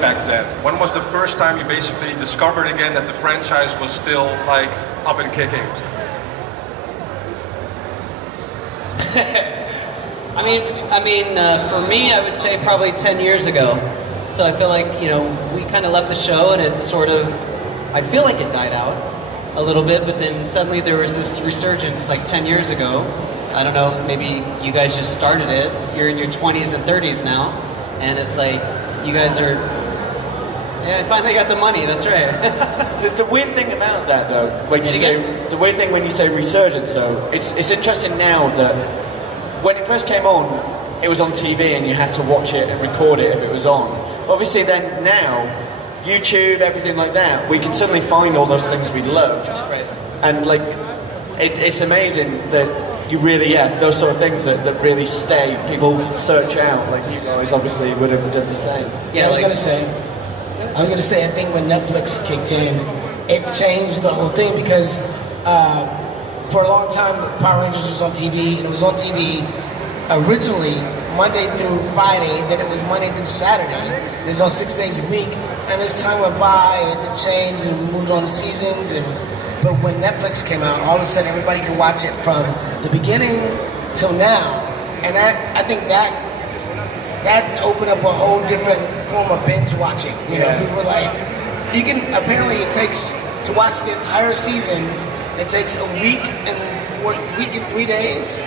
back then? When was the first time you basically discovered again that the franchise was still like up and kicking? For me, I would say probably 10 years ago. So I feel like, we kind of left the show and it sort of, I feel like it died out a little bit, but then suddenly there was this resurgence like 10 years ago. I don't know, maybe you guys just started it. You're in your 20s and 30s now, and it's like, you guys are, I finally got the money, that's right. The weird thing about that, though, when you say resurgence, though, it's interesting now that when it first came on, it was on TV and you had to watch it and record it if it was on. Obviously then now, YouTube, everything like that, we can suddenly find all those things we loved. Right. And like, it's amazing that you really, those sort of things that really stay, people search out, like you guys obviously would have done the same. Yeah, I was gonna say, I think when Netflix kicked in, it changed the whole thing because for a long time, Power Rangers was on TV, and it was on TV originally Monday through Friday, then it was Monday through Saturday. It was on 6 days a week, and as time went by, and it changed, and we moved on to seasons, but when Netflix came out, all of a sudden everybody could watch it from the beginning till now, and I think that opened up a whole different form of binge watching. People were like, apparently it takes, to watch the entire seasons, it takes a week and 3 days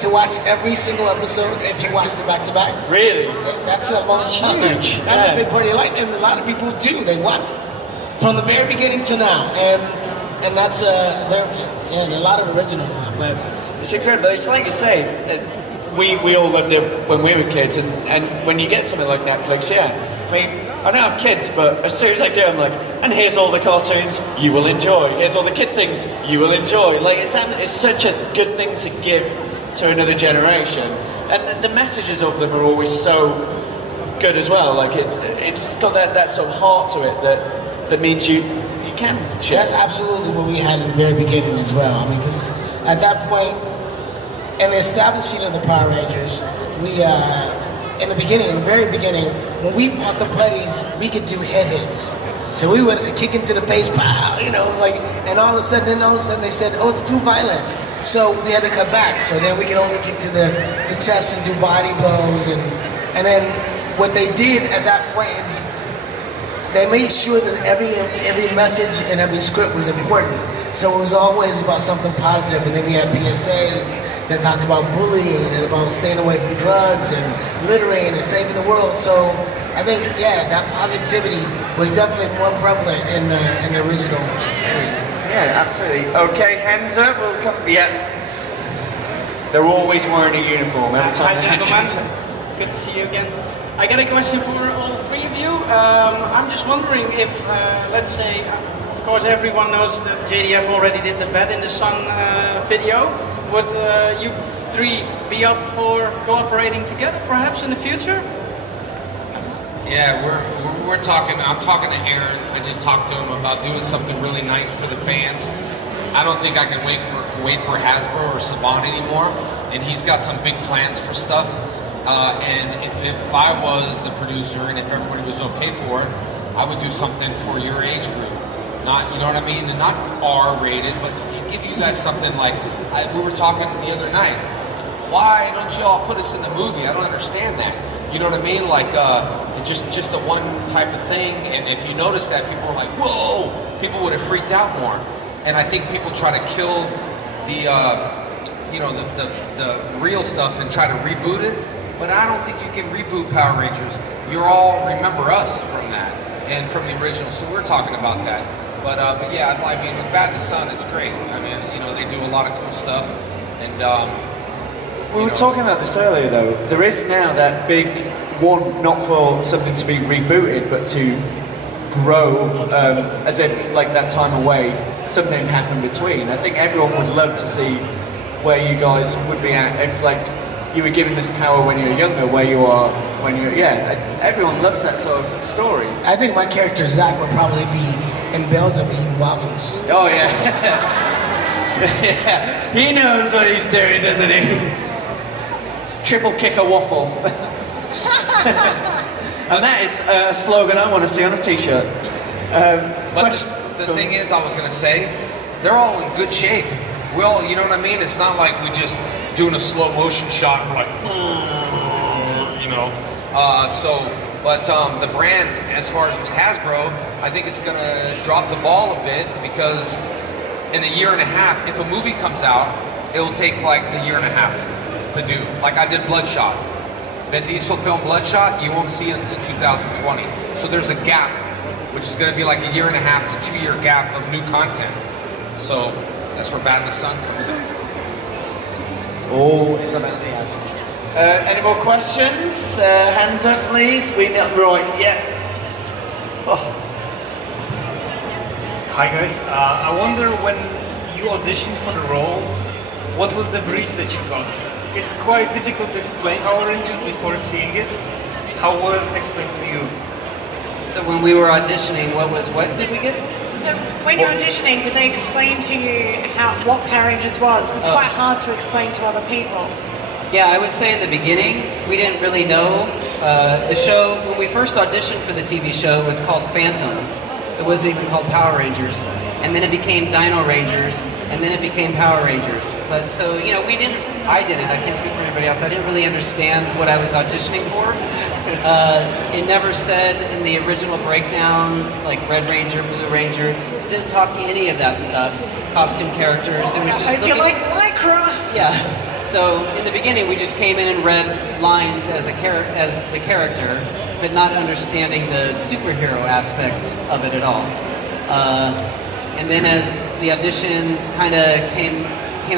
to watch every single episode if you watch it back to back. Really? That's a long time. That's a big part of your life, and a lot of people do. They watch from the very beginning to now, and that's there are a lot of originals now. But it's incredible. It's like you say, we all loved it when we were kids, and when you get something like Netflix, I don't have kids, but as soon as I do, I'm like, and here's all the cartoons you will enjoy. Here's all the kids things you will enjoy. Like it's such a good thing to give to another generation, and the messages of them are always so good as well. Like it's got that sort of heart to it that means you can share. That's absolutely what we had in the very beginning as well. Because at that point, in the establishing of the Power Rangers, we in the very beginning, when we fought the buddies, we could do head hits. So we would kick into the face, pow, and all of a sudden they said, oh, it's too violent. So we had to cut back. So then we could only kick to the chest and do body blows. And then what they did at that point is they made sure that every message and every script was important. So it was always about something positive. And then we had PSAs that talked about bullying and about staying away from drugs and littering and saving the world. So I think, that positivity was definitely more prevalent in the original series. Yeah, absolutely. Okay, hands up. We'll come. Yeah. They're always wearing a uniform every time. Hi, gentlemen. Good to see you again. I got a question for all three of you. I'm just wondering if, let's say, of course, everyone knows that JDF already did the Bat in the Sun video. Would you three be up for cooperating together, perhaps in the future? Yeah, we're talking. I'm talking to Aaron. I just talked to him about doing something really nice for the fans. I don't think I can wait for Hasbro or Saban anymore. And he's got some big plans for stuff. And if I was the producer and if everybody was okay for it, I would do something for your age group. Not, you know what I mean? And not R-rated, but give you guys something like we were talking the other night. Why don't you all put us in the movie? I don't understand that. You know what I mean? Like just a one type of thing. And if you notice that, people were like, "Whoa!" People would have freaked out more. And I think people try to kill the real stuff and try to reboot it. But I don't think you can reboot Power Rangers. You all remember us from that and from the original. So we're talking about that. But yeah, I mean, with Bat in the Sun, it's great. I mean, they do a lot of cool stuff. And we were talking about this earlier, though. There is now that big one, not for something to be rebooted, but to grow as if like that time away, something happened between. I think everyone would love to see where you guys would be at if like you were given this power when you were younger, where you are when you're, everyone loves that sort of story. I think my character Zach would probably be in Belgium eating waffles. Oh yeah. Yeah. He knows what he's doing, doesn't he? Triple kick a waffle. And that is a slogan I want to see on a t-shirt. But the thing is, I was gonna say, they're all in good shape. We all, you know what I mean? It's not like we just doing a slow motion shot and we're like, you know. But the brand, as far as with Hasbro, I think it's gonna drop the ball a bit because in a year and a half, if a movie comes out, it'll take like a year and a half to do. Like I did Bloodshot. Vin Diesel film Bloodshot, you won't see it until 2020. So there's a gap, which is gonna be like a year and a half to 2 year gap of new content. So that's where Bad in the Sun comes in. Oh, it's about the action. Any more questions? Hands up, please. We not right. Yeah. Oh. Hi guys, I wonder when you auditioned for the roles, what was the brief that you got? It's quite difficult to explain Power Rangers before seeing it. How was it explained to you? So when we were auditioning, what did we get? So when you're auditioning, did they explain to you what Power Rangers was? Because it's quite hard to explain to other people. Yeah, I would say in the beginning, we didn't really know. The show, when we first auditioned for the TV show, it was called Phantoms. It wasn't even called Power Rangers. And then it became Dino Rangers, and then it became Power Rangers. But so, you know, I can't speak for anybody else, I didn't really understand what I was auditioning for. It never said in the original breakdown, like Red Ranger, Blue Ranger, it didn't talk to any of that stuff. Costume characters, it was just You like Lycra? Yeah. So in the beginning, we just came in and read lines as the character, but not understanding the superhero aspect of it at all. And then as the auditions kind of came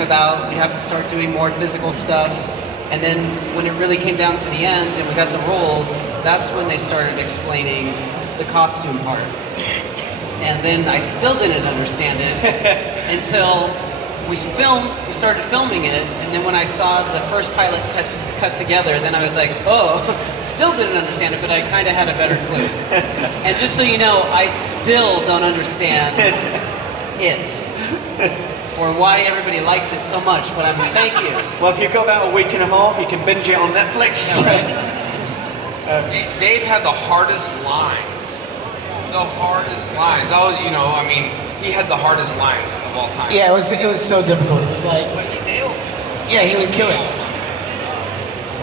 about, we'd have to start doing more physical stuff. And then when it really came down to the end and we got the roles, that's when they started explaining the costume part. And then I still didn't understand it until we started filming it, and then when I saw the first pilot cut together, then I was like, oh, still didn't understand it, but I kind of had a better clue. And just so you know, I still don't understand it, or why everybody likes it so much, but thank you. Well, if you've got about a week and a half, you can binge it on Netflix. Yeah, right. Dave had the hardest lines. The hardest lines. He had the hardest lines of all time. Yeah, it was so difficult. It was like, yeah, he would kill it.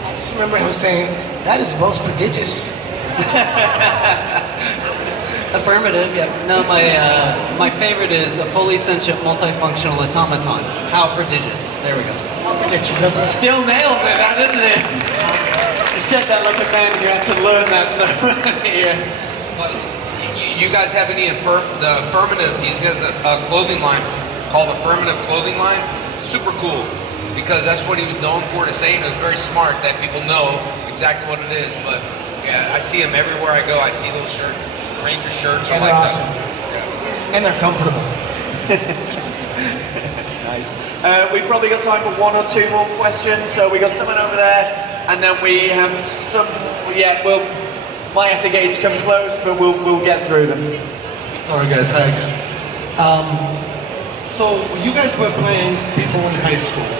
I just remember him saying, "That is most prodigious." Affirmative, yeah. No, my favorite is a fully sentient multifunctional automaton. How prodigious. There we go. Still nailed it, that didn't it? You said that like a man who had to learn that, so yeah. You guys have any the affirmative? He has a clothing line called Affirmative Clothing Line. Super cool because that's what he was known for to say, and it was very smart that people know exactly what it is. But yeah, I see him everywhere I go. I see those shirts, Ranger shirts. And they're awesome. Yeah. And they're comfortable. Nice. We've probably got time for one or two more questions. So we got someone over there, and then we have some. Yeah, we'll. Might have to get you to come close, but we'll get through them. Sorry guys, hi again. So you guys were playing people in high school.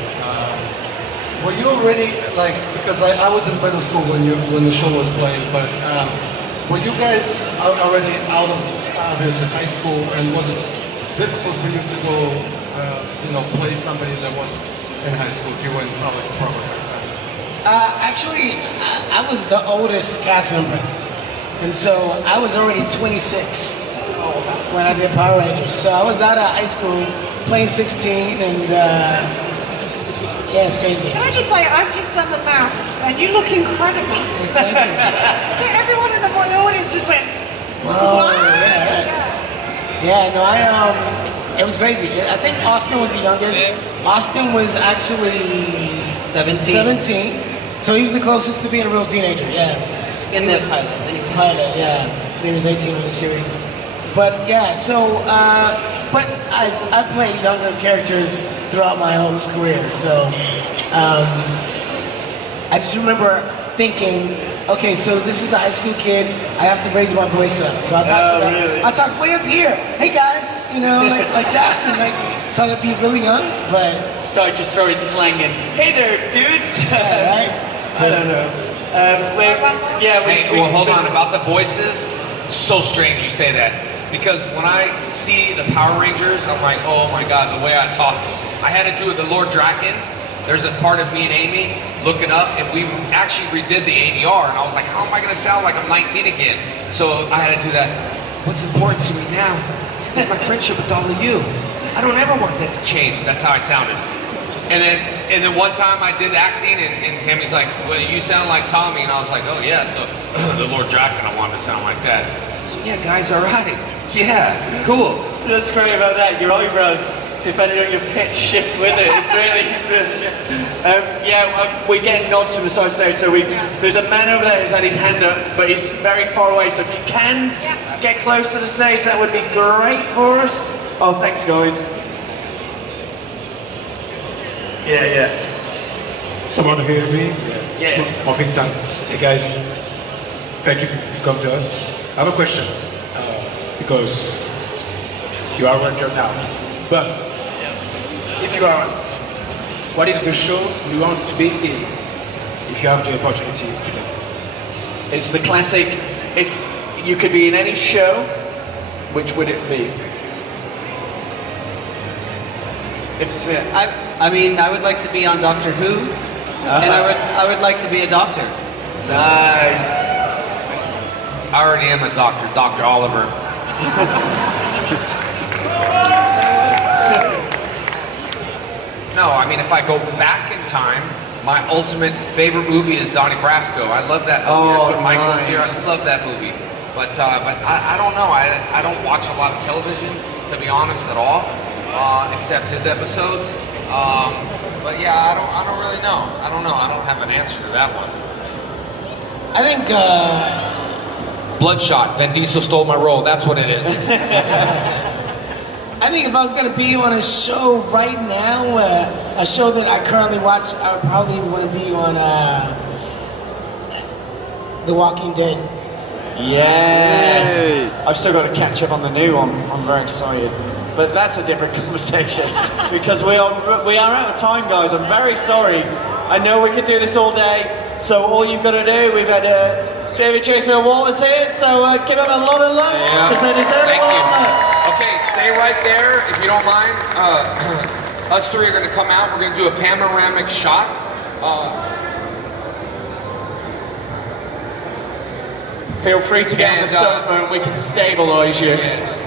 Were you already because I was in middle school when the show was playing, but were you guys already out of obviously high school, and was it difficult for you to go play somebody that was in high school if you were in college program? Actually, I was the oldest cast member, and so I was already 26 when I did Power Rangers. So I was out of high school playing 16, and yeah, it's crazy. Can I just say, I've just done the maths, and you look incredible. Thank you. Everyone in the audience just went, Oh, wow. yeah. No, it was crazy. I think Austin was the youngest. Austin was actually 17. So he was the closest to being a real teenager, yeah. In this pilot. Pilot, yeah. He was 18 in the series. But yeah, so, but I played younger characters throughout my whole career, so I just remember thinking, okay, so this is a high school kid, I have to raise my voice up. So I'll talk way up here, hey guys, like that. And so I'd be really young, but... Just started slanging, hey there, dudes! Yeah, right? I don't know. Hey, well, hold on. About the voices, so strange you say that. Because when I see the Power Rangers, I'm like, oh my God, the way I talked. I had to do it with the Lord Draken. There's a part of me and Amy looking up, and we actually redid the ADR, and I was like, how am I going to sound like I'm 19 again? So I had to do that. What's important to me now is my friendship with all of you. I don't ever want that to change. That's how I sounded. And then one time I did acting, and Tammy's like, well, you sound like Tommy. And I was like, oh yeah, so the Lord Draken, I wanted to sound like that. So yeah, guys, all right. Yeah, cool. That's great about that. Your eyebrows, depending on your pitch, shift with it. It's really, we're getting nods from the side stage. So there's a man over there who's had his hand up, but he's very far away. So if you can get close to the stage, that would be great for us. Oh, thanks, guys. Yeah. Someone hear me? Yeah. Morphing tongue. Hey guys, thank you to come to us. I have a question. Because you are one job now. But if you aren't, what is the show you want to be in if you have the opportunity today? It's the classic, if you could be in any show, which would it be? I would like to be on Doctor Who, and I would like to be a doctor. So. Nice. I already am a doctor, Dr. Oliver. No, I mean, if I go back in time, my ultimate favorite movie is Donnie Brasco. I love that movie. That's what Michael's here. I love that movie. But I don't know. I don't watch a lot of television, to be honest, at all, except his episodes. But yeah, I don't really know. I don't know. I don't have an answer to that one. I think Bloodshot. Vin Diesel stole my role. That's what it is. I think if I was going to be on a show right now, a show that I currently watch, I would probably want to be on The Walking Dead. Yes! I've still got to catch up on the new one. I'm very excited. But that's a different conversation. Because we are out of time, guys. I'm very sorry. I know we could do this all day. So all you've got to do, we've had David Jason Walters here, so give him a lot of love. Because they deserve Thank a lot you. of love. Okay, stay right there if you don't mind. Us three are going to come out. We're going to do a panoramic shot. Feel free to get on the And, sofa and we can stabilise you. Yeah, just